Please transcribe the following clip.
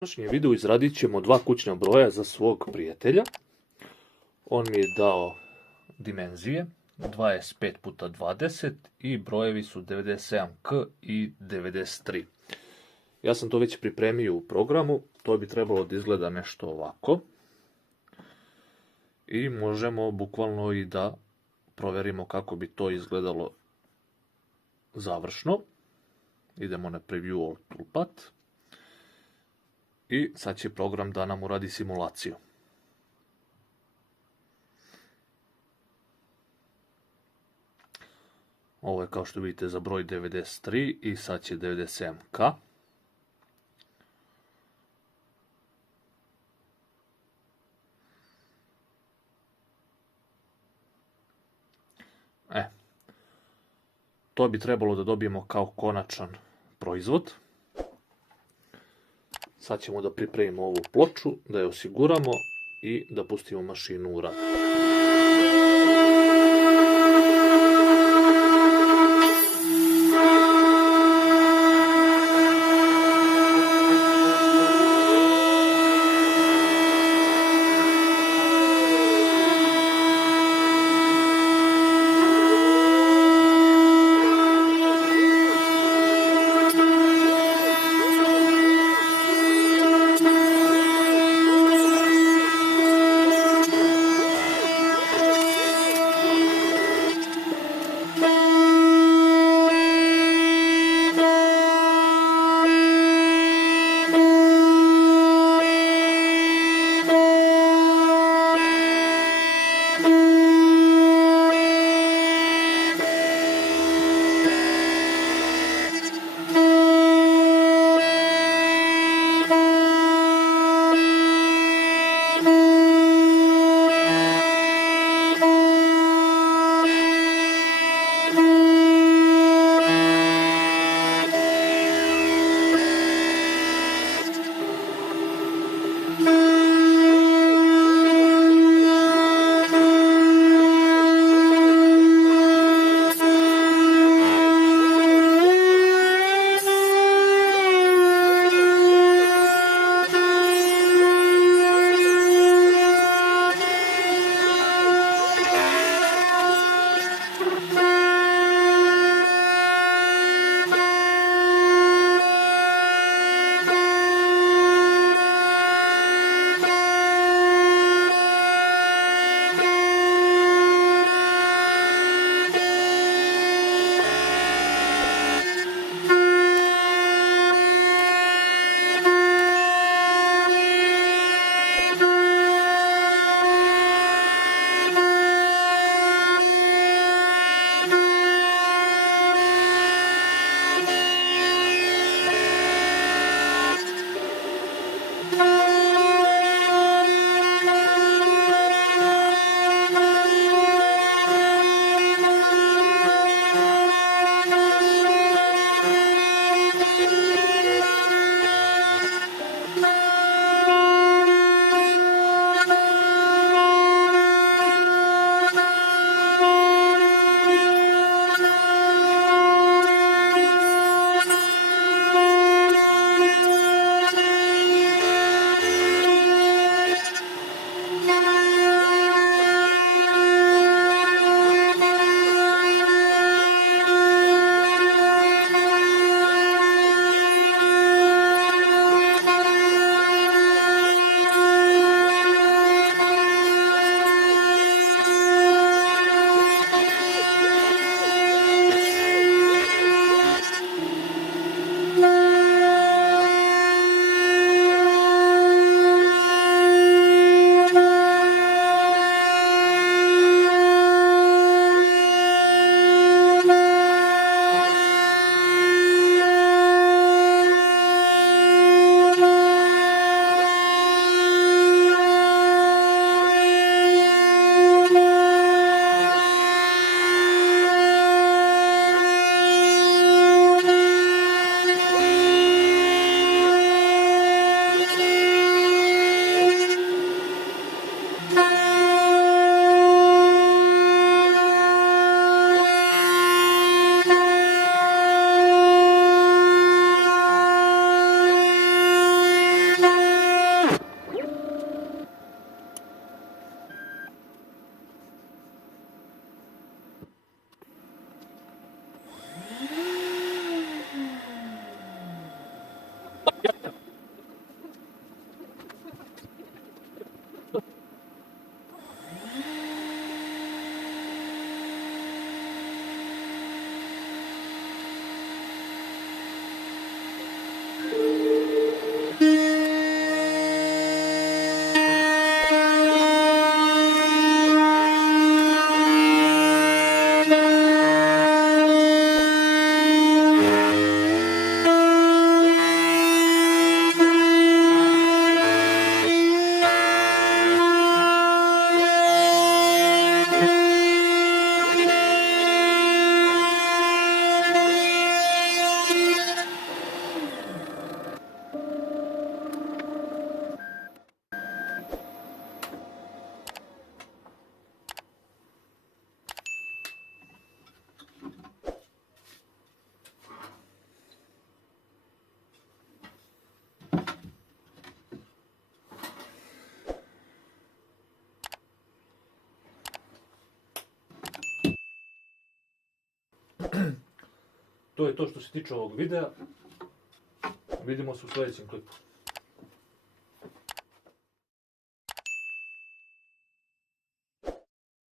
U današnjem videu izradit ćemo dva kućna broja za svog prijatelja. On mi je dao dimenzije 25 x 20 i brojevi su 97K i 93. Ja sam to već pripremio u programu, to bi trebalo da izgleda nešto ovako. I možemo bukvalno i da proverimo kako bi to izgledalo završno. Idemo na Preview All Toolpath. I sad će program da nam uradi simulaciju. Ovo je kao što vidite za broj 93 i sad će 97K. To bi trebalo da dobijemo kao konačan proizvod. Sad ćemo da pripremimo ovu ploču, da je osiguramo i da pustimo mašinu u rad. To je to što se tiče ovog videa. Vidimo se u sljedećem klipu.